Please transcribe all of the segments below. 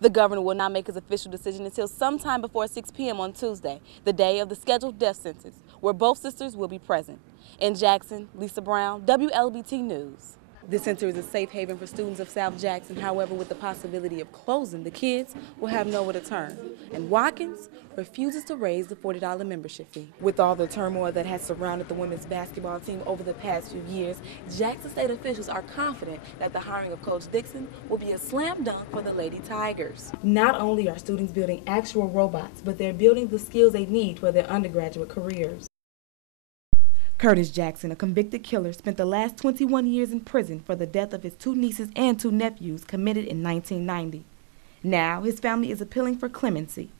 The governor will not make his official decision until sometime before 6 p.m. on Tuesday, the day of the scheduled death sentence, where both sisters will be present. In Jackson, Lisa Brown, WLBT News. This center is a safe haven for students of South Jackson. However, with the possibility of closing, the kids will have nowhere to turn. And Watkins refuses to raise the $40 membership fee. With all the turmoil that has surrounded the women's basketball team over the past few years, Jackson State officials are confident that the hiring of Coach Dixon will be a slam dunk for the Lady Tigers. Not only are students building actual robots, but they're building the skills they need for their undergraduate careers. Curtis Jackson, a convicted killer, spent the last 21 years in prison for the death of his 2 nieces and 2 nephews committed in 1990. Now, his family is appealing for clemency.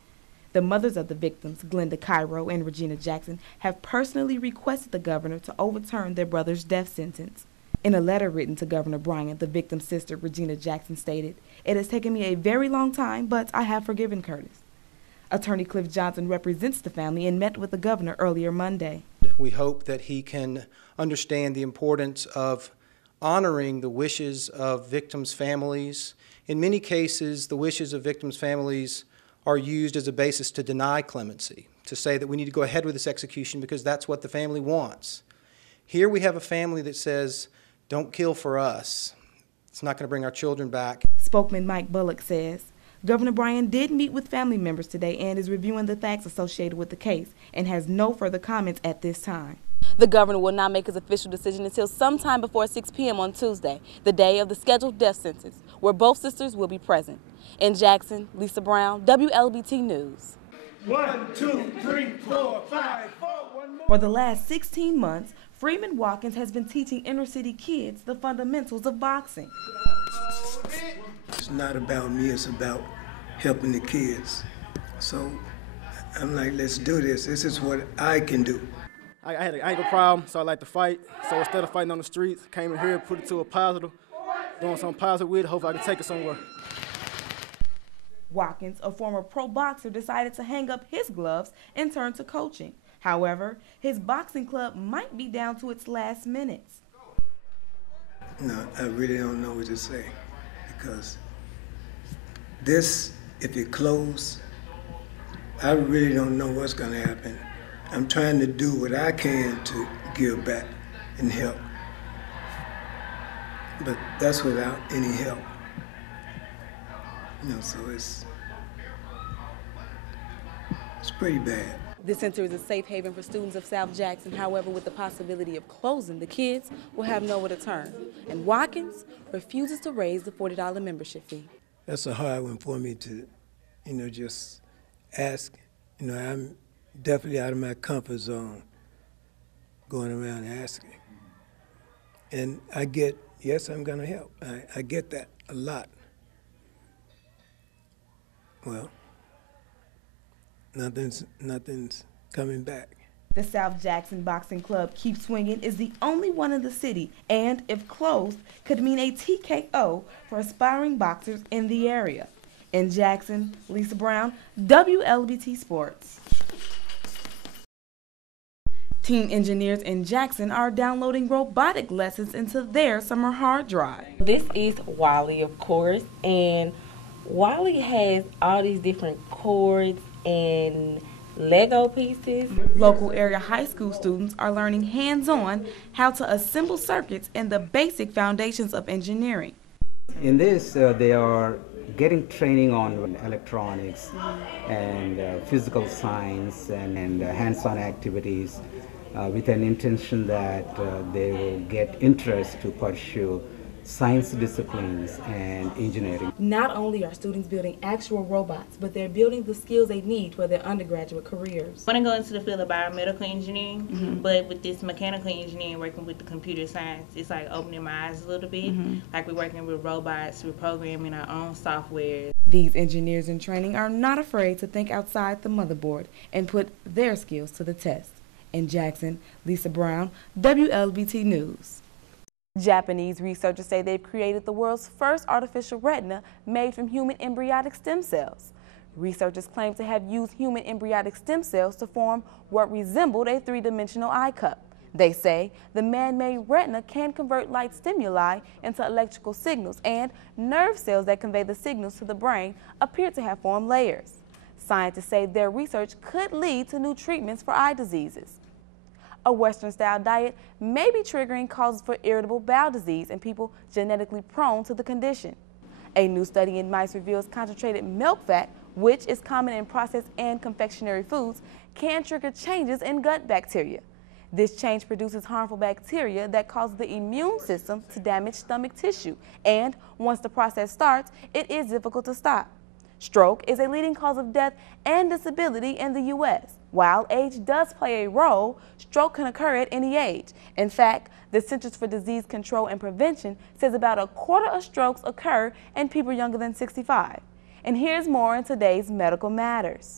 The mothers of the victims, Glenda Cairo and Regina Jackson, have personally requested the governor to overturn their brother's death sentence. In a letter written to Governor Bryant, the victim's sister, Regina Jackson, stated, "It has taken me a very long time, but I have forgiven Curtis." Attorney Cliff Johnson represents the family and met with the governor earlier Monday. We hope that he can understand the importance of honoring the wishes of victims' families. In many cases, the wishes of victims' families are used as a basis to deny clemency, to say that we need to go ahead with this execution because that's what the family wants. Here we have a family that says, don't kill for us. It's not going to bring our children back. Spokesman Mike Bullock says, Governor Bryan did meet with family members today and is reviewing the facts associated with the case and has no further comments at this time. The governor will not make his official decision until sometime before 6 p.m. on Tuesday, the day of the scheduled death sentence, where both sisters will be present. In Jackson, Lisa Brown, WLBT News. 1, 2, 3, 4, 5, 4, 1 more. For the last 16 months, Freeman Watkins has been teaching inner-city kids the fundamentals of boxing. It's not about me, it's about helping the kids. So I'm like, let's do this. This is what I can do. I had an ankle problem, so I like to fight. So instead of fighting on the streets, came in here, put it to a positive, doing something positive with it, hopefully I can take it somewhere. Watkins, a former pro boxer, decided to hang up his gloves and turn to coaching. However, his boxing club might be down to its last minutes. No, I really don't know what to say, because this, if it closes, I really don't know what's going to happen. I'm trying to do what I can to give back and help, but that's without any help. You know, so it's pretty bad. This center is a safe haven for students of South Jackson. However, with the possibility of closing, the kids will have nowhere to turn. And Watkins refuses to raise the $40 membership fee. That's a hard one for me to, just ask. I'm definitely out of my comfort zone going around asking. And I get, yes, I'm going to help. I get that a lot. Well, nothing's coming back. The South Jackson Boxing Club, Keep Swinging, is the only one in the city, and if closed, could mean a TKO for aspiring boxers in the area. In Jackson, Lisa Brown, WLBT Sports. Teen engineers in Jackson are downloading robotic lessons into their summer hard drive. This is Wally, of course, and Wally has all these different cords and Lego pieces. Local area high school students are learning hands-on how to assemble circuits and the basic foundations of engineering. In this, they are getting training on electronics and physical science and hands-on activities with an intention that they will get interest to pursue science disciplines and engineering. Not only are students building actual robots, but they're building the skills they need for their undergraduate careers. I want to go into the field of biomedical engineering, but with this mechanical engineering, working with the computer science, it's like opening my eyes a little bit. Like we're working with robots, we're programming our own software. These engineers in training are not afraid to think outside the motherboard and put their skills to the test. In Jackson, Lisa Brown, WLBT News. Japanese researchers say they've created the world's first artificial retina made from human embryonic stem cells. Researchers claim to have used human embryonic stem cells to form what resembled a three-dimensional eye cup. They say the man-made retina can convert light stimuli into electrical signals, and nerve cells that convey the signals to the brain appear to have formed layers. Scientists say their research could lead to new treatments for eye diseases. A Western-style diet may be triggering causes for irritable bowel disease in people genetically prone to the condition. A new study in mice reveals concentrated milk fat, which is common in processed and confectionery foods, can trigger changes in gut bacteria. This change produces harmful bacteria that causes the immune system to damage stomach tissue, and once the process starts, it is difficult to stop. Stroke is a leading cause of death and disability in the U.S. While age does play a role, stroke can occur at any age. In fact, the Centers for Disease Control and Prevention says about a quarter of strokes occur in people younger than 65. And here's more in today's Medical Matters.